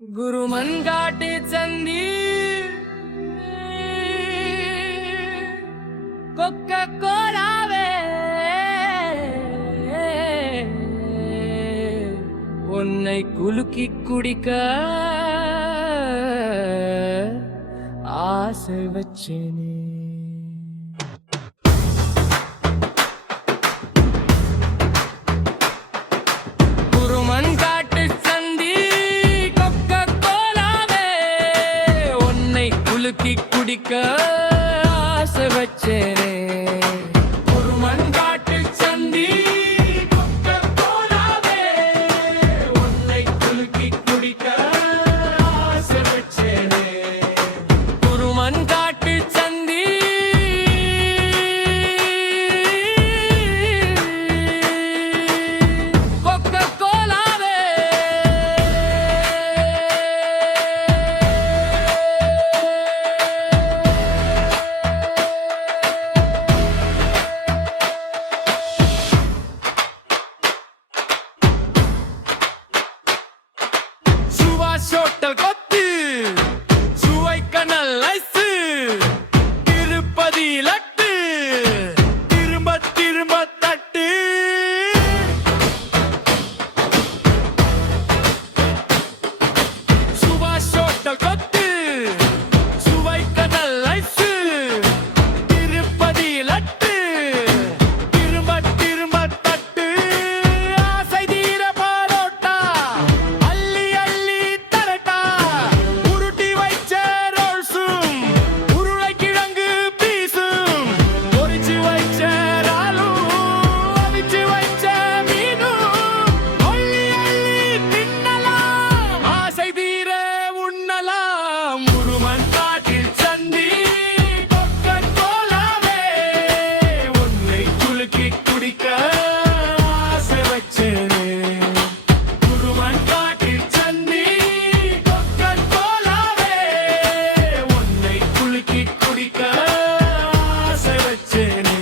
गुरुमन घाटी चंदी कोका कोलावे उन्नै कुलुकी कुडिक आसै वच्चेने குடிக்க ஆசை வச்சேனே ஒரு மண்காட்டு சந்தி கொக்க கோலாவே உன்னை குலுக்கி குடிக்க ஆசை வச்சேனே ஒரு மண்காட்டு சந்தி கொக்க கோலாவே சோட்டல் கொத்து சுவை கனல் ஐசு திருப்பதி லட்டு திரும்ப திரும்ப தட்டு சுபாஷ் சோட்டல் கொத்து சுவை கனல் ஐசு திருப்பதி லட்டு திரும்ப திரும்ப தட்டு ஆசை தீர பரோட்டா அள்ளி அள்ளி உருட்டி வைச்ச ரோல்ஸும் உருளைக்கிழங்கு பீஸும் பொரிச்சு வைச்ச ராலும் அவிச்சு வைச்ச மீனும் அள்ளி அள்ளி தின்னலாம் ஆசை தீர உண்ணலாம் முருமன் காட்டில் சந்தி கொக்க கோலாவே உன்னை குலுக்கி குடிக்க ஆசை வச்சேனே முருமன் காட்டில் சந்தி கொக்க கோலாவே உன்னை குலுக்கி குடிக்க ஆசை வச்சேனே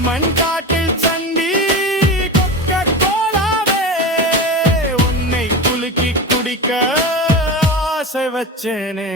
மண்காட்டில் சந்தி கொக்க கோலாவே உன்னை குலுக்கி குடிக்க ஆசை வச்சேனே.